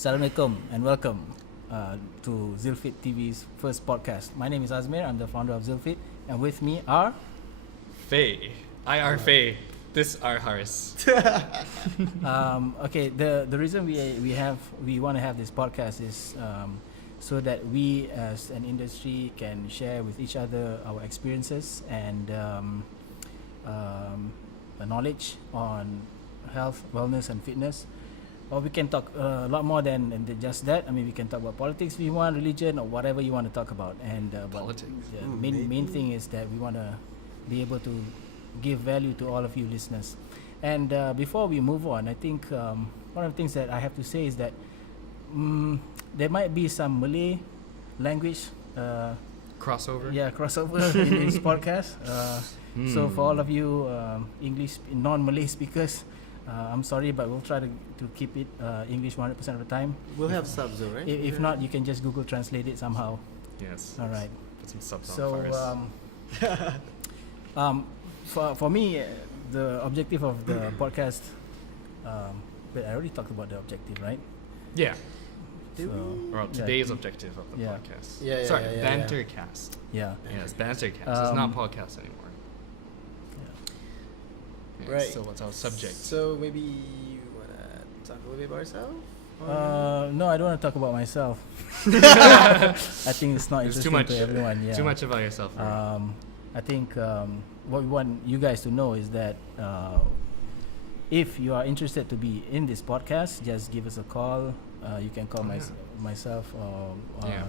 Assalamualaikum and welcome to Zealfit TV's first podcast. My name is Azmir, I'm the founder of Zealfit, and with me are Fei. I.R. Fei. This R. Hariz. okay, the reason we want to have this podcast is so that we as an industry can share with each other our experiences and knowledge on health, wellness and fitness. Or we can talk a lot more than just that. I mean, we can talk about politics if you want, religion, or whatever you want to talk about. And Politics. The main thing is that we want to be able to give value to all of you listeners. And before we move on, I think one of the things that I have to say is that there might be some Malay language Crossover. Yeah, crossover in this podcast. So for all of you English non-Malay speakers, I'm sorry, but we'll try to keep it English 100% of the time. We'll have subs, though, right? If not, you can just Google translate it somehow. Yes. All right. Put some subs So, on Faris. for me, the objective of the podcast. But I already talked about the objective, right? Yeah. So, Or today's objective of the Yeah. podcast. Yeah, Sorry, yeah. Bantercast. yeah. Yes, Bantercast. It's not podcast anymore. Yeah, Right. So what's our subject? So maybe you wanna talk a little bit about yourself? No, I don't want to talk about myself. I think it's not There's interesting to everyone. Yeah. Too much about yourself. I think what we want you guys to know is that if you are interested to be in this podcast, just give us a call. You can call myself or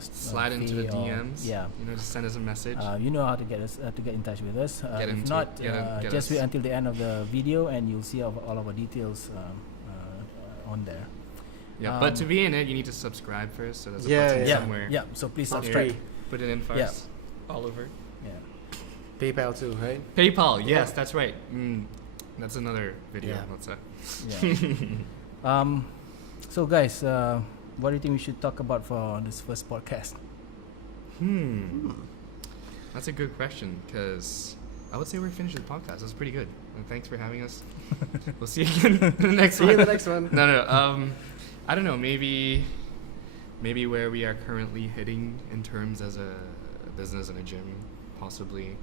slide into the DMs. Just send us a message. You know how to get us to get in touch with us. Get If into not, it. Get just us. wait until the end of the video, and you'll see all of our details on there. Yeah, but to be in it, you need to subscribe first. So there's a Yeah, button yeah. somewhere. Yeah. So please Not subscribe. free. Put it in first. Yeah. All over. Yeah. PayPal too, right? PayPal. Yes, Yeah. that's right. That's another video. Yeah. What's that? Yeah. So guys, what do you think we should talk about for this first podcast? That's a good question, because I would say we're finished with the podcast. It was pretty good. And thanks for having us. We'll see you again in the next See one. you in the next one. No. I don't know. Maybe where we are currently heading in terms as a business and a gym, possibly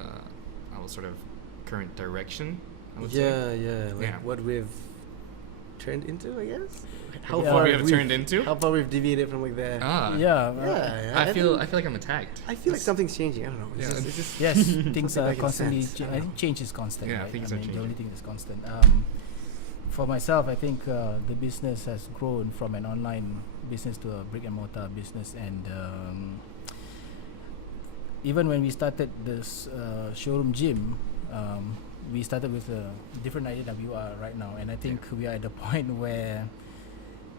our sort of current direction. I would say. Yeah. Like Yeah. what we've turned into, I guess. What we have turned into. How far we've deviated from like there. Yeah. I feel like I'm attacked. I feel like something's changing. I don't know. Yeah. It's just Yes, things something are I can constantly. sense. I I don't think change is constant. Yeah, right? things I are mean, the changing. only thing that's constant. For myself, I think the business has grown from an online business to a brick and mortar business, and even when we started this showroom gym, we started with a different idea than we are right now, and I think we are at the point where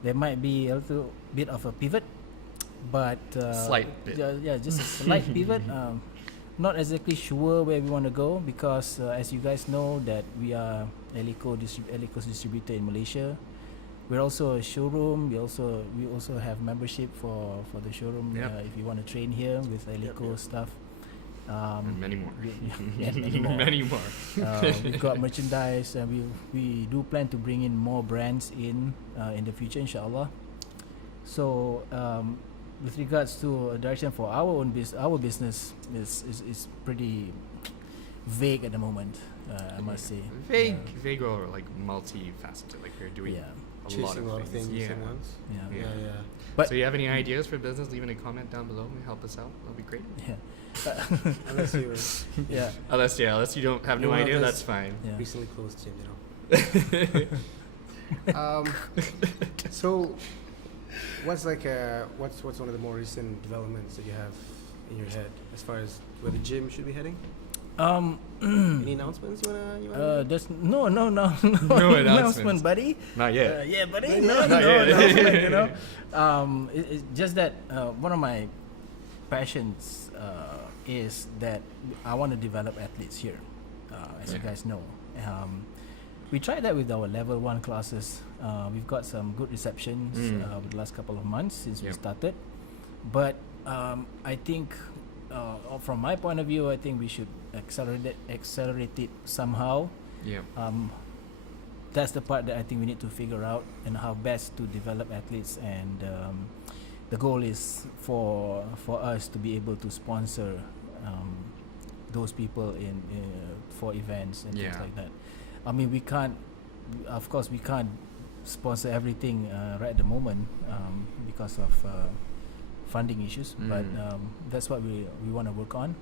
there might be a little bit of a pivot, but Slight bit. just a slight pivot. Not exactly sure where we want to go because, as you guys know, that we are Eleco's distributor in Malaysia. We're also a showroom. We also have membership for the showroom. Yep. If you want to train here with Eleco stuff. And many more. Many more. Many more. We've got merchandise, and we do plan to bring in more brands in the future, inshallah. So with regards to a direction for our business is pretty vague at the moment. I must say Vague or like multifaceted. Like we're doing chasing a lot of things Yeah. at once. Yeah. Yeah. But So you have any ideas for business? Leave in a comment down below and help us out. That'll be great. yeah. Unless you Yeah. Unless you don't have no Well, idea, that's- that's fine. Yeah. recently closed gym, you know. So what's one of the more recent developments that you have in your head as far as where the gym should be heading? Any announcements you wanna There's no announcements. buddy. Not yet. Yeah, buddy. Not No yet. announcement, you know. It's just that one of my passions is that I want to develop athletes here, as you guys know. We tried that with our level 1 classes. We've got some good receptions with the last couple of months since we started. But I think, from my point of view, I think we should accelerate it somehow. Yeah. that's the part that I think we need to figure out, and how best to develop athletes. And the goal is for us to be able to sponsor those people in for events and things like that. I mean, we can't sponsor everything right at the moment because of funding issues, but that's what we want to work on,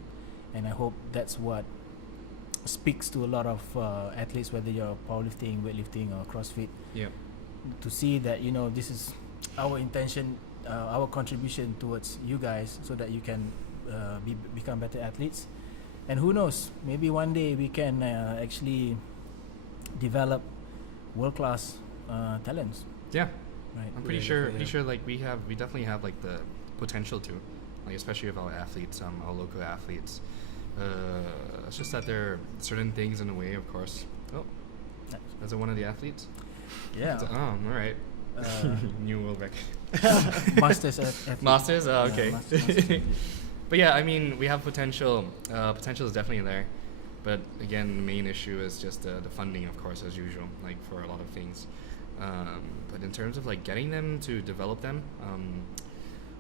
and I hope that's what speaks to a lot of athletes, whether you're powerlifting, weightlifting, or CrossFit, to see that, you know, this is our intention, our contribution towards you guys, so that you can become better athletes. And who knows, maybe one day we can actually develop world-class talents. Yeah, right. I'm pretty sure like we definitely have like the potential to, like, especially with our athletes, our local athletes. It's just that there are certain things in the way, of course. Oh, Nice. is it one of the athletes? Yeah. All right. New world record. Masters athlete. Masters? Oh, okay. Masters. But yeah, I mean, we have potential. Potential is definitely there. But again, the main issue is just the funding, of course, as usual, like for a lot of things. But in terms of like getting them to develop them,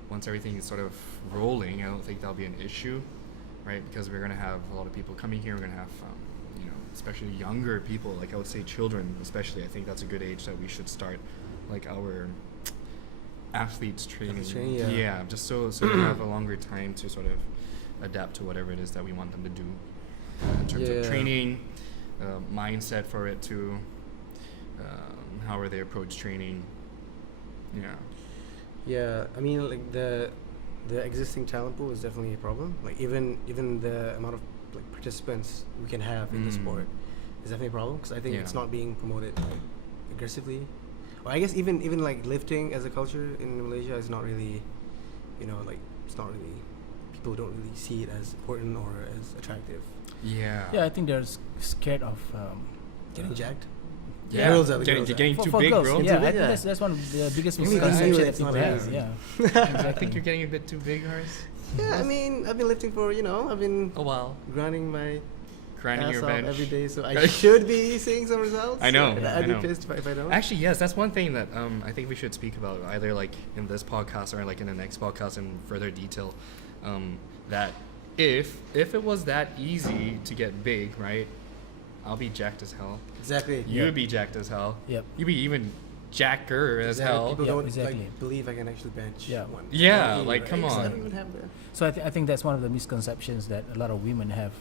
once everything is sort of rolling, I don't think that'll be an issue, right? Because we're gonna have a lot of people coming here. We're gonna have, you know, especially younger people. Like I would say, children, especially. I think that's a good age that we should start, like our athletes training. Just so they have a longer time to sort of adapt to whatever it is that we want them to do in terms of training, mindset for it too. How are they approach training? Yeah, I mean, like the existing talent pool is definitely a problem. Like even the amount of like participants we can have in the sport is definitely a problem, because I think it's not being promoted like aggressively. Or I guess even like lifting as a culture in Malaysia is not really, you know, like it's not really, people don't really see it as important or as attractive. Yeah, I think they're scared of Getting jacked. Yeah, girls getting too for big, girls, bro. Yeah, I think that's one of the biggest misconceptions that people have. I think you're getting a bit too big, Hariz. Yeah, I mean, I've been lifting for, I've been a while, grinding my ass your off bench every day, so I should be seeing some results. I know. I'd be pissed if I don't. Actually, yes, that's one thing that I think we should speak about, either like in this podcast or like in the next podcast in further detail. That if it was that easy to get big, right? I'll be jacked as hell. Exactly. You would be jacked as hell. Yep. You'd be even jacker as hell. People don't like believe I can actually bench one. Yeah, like come on. I don't even have that. So I think that's one of the misconceptions that a lot of women have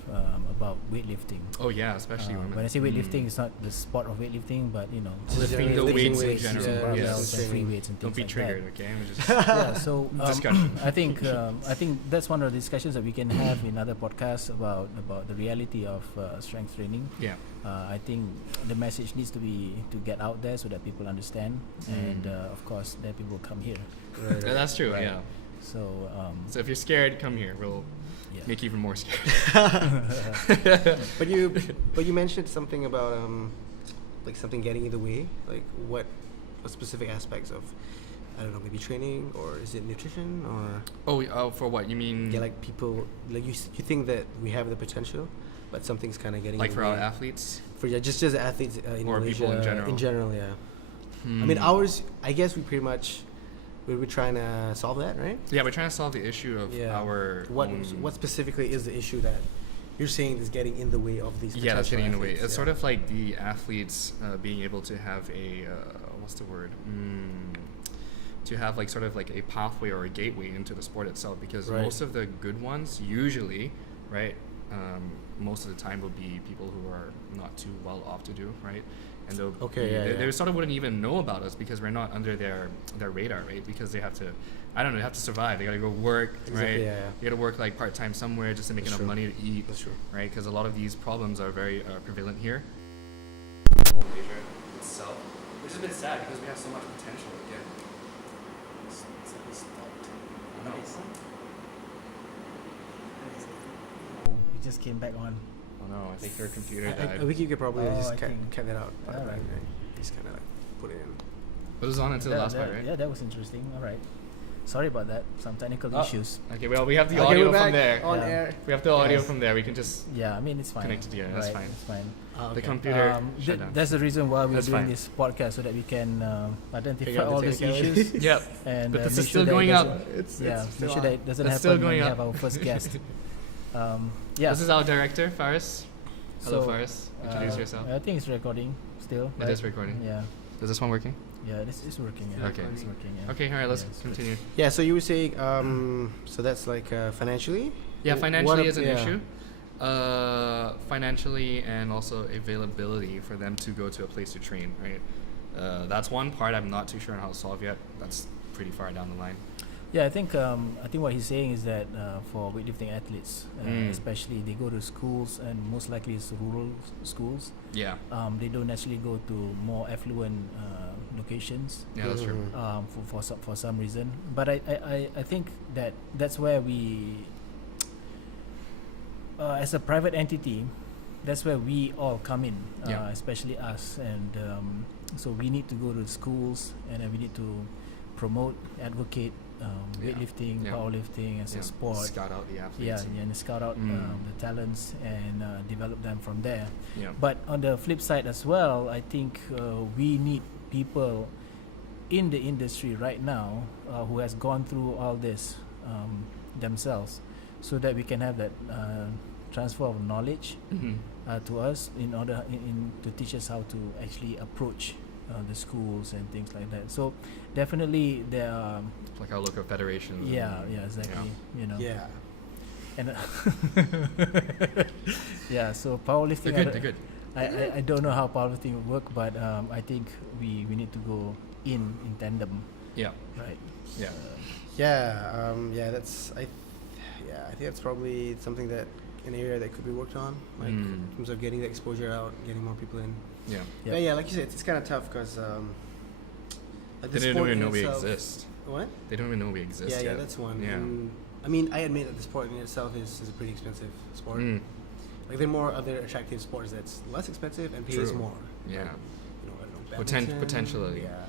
about weightlifting. Oh yeah, especially women. When I say weightlifting, it's not the sport of weightlifting, but lifting the weights in general. Barbells and free weights and things Don't be like triggered, that. okay? We're just Yeah, so discussion. I think that's one of the discussions that we can have in other podcasts about the reality of strength training. Yeah. I think the message needs to get out there so that people understand, and of course that people come here. Right. That's true. Right. Yeah. So if you're scared, come here. We'll make you even more scared. But you mentioned something about like something getting in the way. Like what specific aspects of, I don't know, maybe training, or is it nutrition, or for what you mean? Yeah, like people, like you think that we have the potential, but something's kind of getting like in for the our way. athletes. For just athletes in or Malaysia, people in general. In general, yeah. I mean, ours. I guess we pretty much. We're trying to solve that, right? Yeah, we're trying to solve the issue of our what specifically is the issue that you're saying is getting in the way of these? Yeah, that's getting in the way. athletes, It's sort of like the athletes being able to have a what's the word? To have like sort of like a pathway or a gateway into the sport itself, because most of the good ones usually, right? Most of the time will be people who are not too well off to do, right? And they sort of wouldn't even know about us because we're not under their radar, right? Because they have to, I don't know, they have to survive. They got to go work, right? Yeah. They got to work like part-time somewhere just to make enough money to eat. That's true. Right? Because a lot of these problems are very prevalent here. Malaysia itself, which has been sad because we have so much potential again. it just came back on. Oh no, I think your computer died. I think you could probably just I think- cut that out. Alright. Just kind of like put it in. It was on until the last part, right? Yeah, that was interesting. All right. Sorry about that. Some technical issues. Okay, well, we have the Okay, audio we're back from there. on Yeah. air. We have the audio Yes. from there. We can just Yeah, I mean it's fine. connect it. Yeah, that's Right, fine. It's fine. Okay. The computer shut down. That's the reason why we're That's doing fine. this podcast, so that we can identify Figure out the all these technicalities. issues. Yep. And But this make is sure still that it going up. doesn't- It's Yeah, still make sure that on. it doesn't It's still happen when going we up. have our first guest. Yeah. This is our director, Faris. Hello, So, Faris. Introduce yourself. I think it's recording still. It is recording. Yeah. Is this one working? Yeah, this is working. Yeah. Okay. It's working. Yeah. Okay, all right, let's Yeah, it's good. continue. Yeah, so you were saying, so that's like financially? Yeah, What financially ab- is an yeah. issue. Financially and also availability for them to go to a place to train, right? That's one part I'm not too sure on how to solve yet. That's pretty far down the line. Yeah, I think what he's saying is that for weightlifting athletes, especially they go to schools, and most likely it's rural schools. Yeah. They don't actually go to more affluent locations. Yeah, that's true. For some reason. But I think that's where we, as a private entity, that's where we all come in, Yeah. especially us. And so we need to go to schools, and then we need to promote, advocate weightlifting, Yeah. powerlifting as a sport. Scout out the athletes. Yeah, and scout out the talents and develop them from there. Yeah. But on the flip side as well, I think we need people in the industry right now who has gone through all this themselves, so that we can have that transfer of knowledge Mhm. to us in order to teach us how to actually approach the schools and things like that. So definitely there are Like our local federations. yeah exactly, you know. Yeah. And yeah, so powerlifting. They're good. I don't know how powerlifting will work, but I think we need to go in tandem, Yeah. right? Yeah. Yeah, I think that's probably something that an area that could be worked on, like in terms of getting the exposure out, getting more people in. Yeah. Yep. Yeah, like you said, it's kind of tough because like the They don't sport even in know we itself- exist. What? They don't even know we exist Yeah, yet. that's one. Yeah. And, I mean, I admit that the sport in itself is a pretty expensive sport. Like there are more other attractive sports that's less expensive and pays True. more. Yeah. Like, you know, I don't know, badminton, Potentially. Yeah.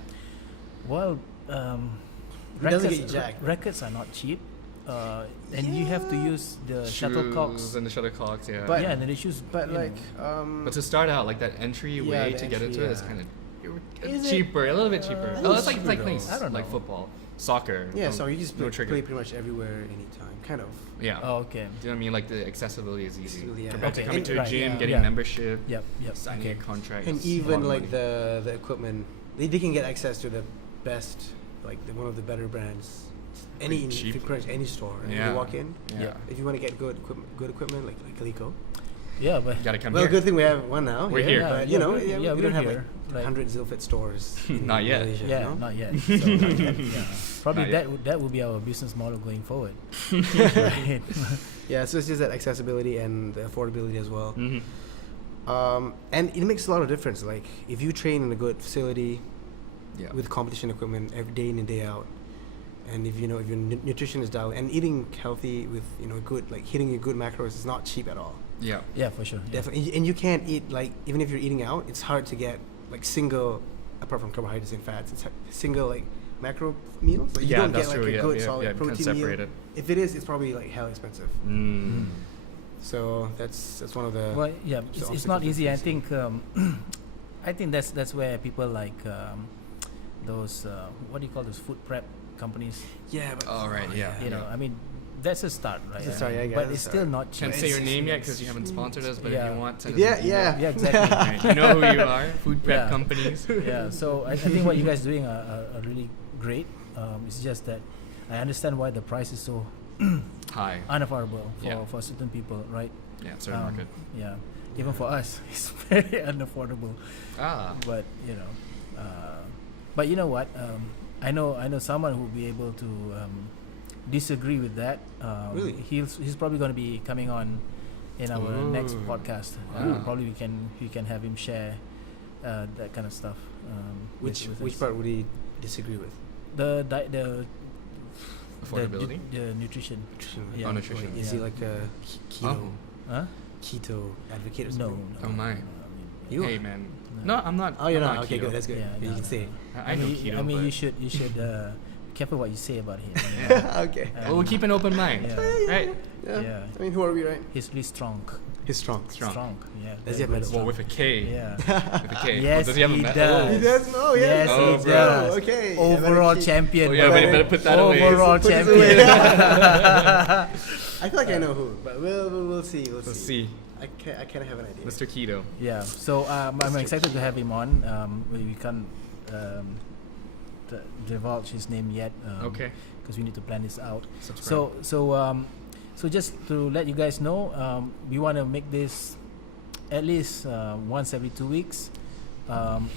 Well, It doesn't get you jacked. records are not cheap, and you have to use the shuttlecocks. Shoes and the shuttlecocks, yeah. But- Yeah, and then the shoes. But you know. like, But to start out, like that entry Yeah, way the to get entry, into it is yeah. kind of Is it? cheaper, a little bit cheaper. Uh, It's like cheaper like though. things, I don't like know. football, soccer. yeah, no- so you just no play trigger. pretty much everywhere, anytime, kind of. Yeah. Oh, okay. Do you know what I mean? Like the accessibility is easy. Accessibility, yeah. Compared to Okay. coming to a Right, gym, yeah. getting Yeah. membership, Yep. signing Okay. a contract. And it's a lot even of like money. the equipment, they can get access to the best, like one of the better brands. Any Pretty cheap. pretty much any store. And Yeah. you walk in, Yeah. Yeah. if you want to get good equipment like Coleco. Yeah, but You gotta come Well, here. good thing we have one now. We're yeah, here. But Yeah, you know, we're- yeah, yeah, we we're don't have here, like like- 100 Zealfit stores. in Not yet. Malaysia, yeah, no? not yet. So, yeah. Probably Not that will be our business model going forward. Right. Yeah, so it's just that accessibility and the affordability as well. Mhm. And it makes a lot of difference. Like if you train in a good facility Yeah. with competition equipment every day in and day out, and if your nutrition is dialed and eating healthy with good, like hitting your good macros is not cheap at all. Yeah. Yeah, for sure. Yeah. Definitely, and you can't eat, like, even if you're eating out, it's hard to get like single, apart from carbohydrates and fats, it's single like macro meals. Like, you Yeah, don't that's get like true. a Yeah, good yeah, solid yeah, kind of protein meal. separated. If it is, it's probably like hell expensive. Mm. So that's one of the. Well, yeah, So it's not easy. I obstacles think I think that's where people like those what do you call those food prep companies? Yeah. But, Oh, right, yeah. You know, I mean, that's a start, right? It's a start, yeah, but that's it's a still start. not cheap. Can't say your It's- name yet because you haven't sponsored us, but Yeah. if you want, send us Yeah, an email. yeah. Yeah, exactly. Right, you know who you are. Food prep Yeah. companies. Yeah, so I think what you guys doing are really great. It's just that I understand why the price is so Hi. unaffordable Yeah. for certain people, right? Yeah, certain market. Yeah, even for us, it's very unaffordable. Ah. But but you know what? I know someone who will be able to disagree with that. Really? He's probably going to be coming on in our next Ooh. podcast. Wow. Probably we can have him share that kind of stuff. which with us. part would he disagree with? The Affordability. the nutrition. Yeah. Oh, nutrition. Is he Yeah. like a keto Oh. Huh? keto advocate or No. something? Oh, my. I mean, You Hey, are. man. No. No, I'm not. Oh, you're I'm not. Okay, keto. good. That's good. Yeah, you no, can no, say. I know keto. I mean, but you should be careful what you say about him. Okay. Well, we'll keep an open mind, Yeah. right? Yeah. Yeah. I mean, who are we, right? He's really strong. He's strong. Strong. Yeah. Does he have very medals? Well, strong. with a K. Yeah. With a K. Yes, does he have a he medal? does. He does? Oh, yeah. Yes, Oh, he bro. does. Okay. Overall champion. Oh, yeah, bro. but you better put that away. Overall Put it champion. away. I feel like I know who, but we'll see. Let's see. I kind of have an idea. Mr. Keto. Yeah. So I'm excited to have him on. We can't divulge his name yet. Okay. Because we need to plan this out. Subscribe. So just to let you guys know, we want to make this at least once every 2 weeks.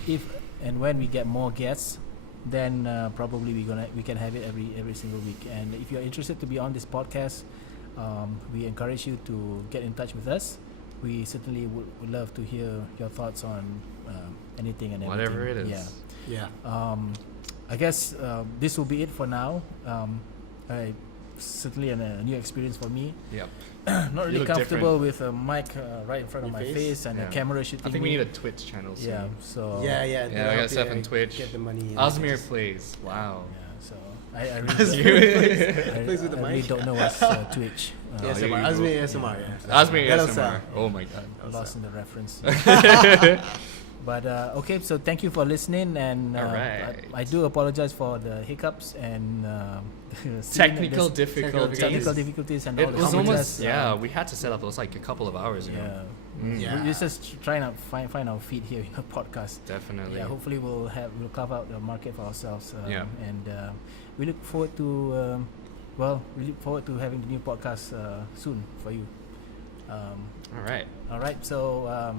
If and when we get more guests, then probably we can have it every single week. And if you're interested to be on this podcast, we encourage you to get in touch with us. We certainly would love to hear your thoughts on anything and everything. Whatever it is. Yeah. Yeah. I guess this will be it for now. Certainly a new experience for me. Yep. Not really look comfortable with a mic right in front of Your my face? face and a Yeah. camera shooting I think we me. need a Twitch channel soon. Yeah. So Yeah. Yeah, that'll I got help stuff you on Twitch. Get the money. in. Azmir plays. Wow. Yeah. So I Azmir really, plays with the I really mic. don't know what's Twitch. Yes, you- Azmir ASMR. Yeah. Azmir That'll ASMR. sell. Oh my god. Lost in the reference. But okay, so thank you for listening, and Alright. I do apologize for the hiccups and Technical difficulties. technical difficulties and It all the was almost comments, we had to set up. It was like a couple of hours ago. yeah. Mm. Yeah. We're just trying to find our feet here in the podcast. Definitely. Yeah, hopefully we'll carve out the market for ourselves. Yeah. And we look forward to having the new podcast soon for you. All right. All right, so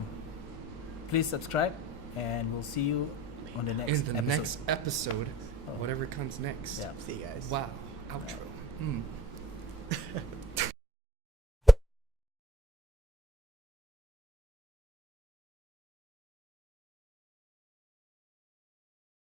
please subscribe, and we'll see you on the next In the episode. next episode, Oh. whatever comes next. Yeah. See you guys. Wow. Outro. Mm.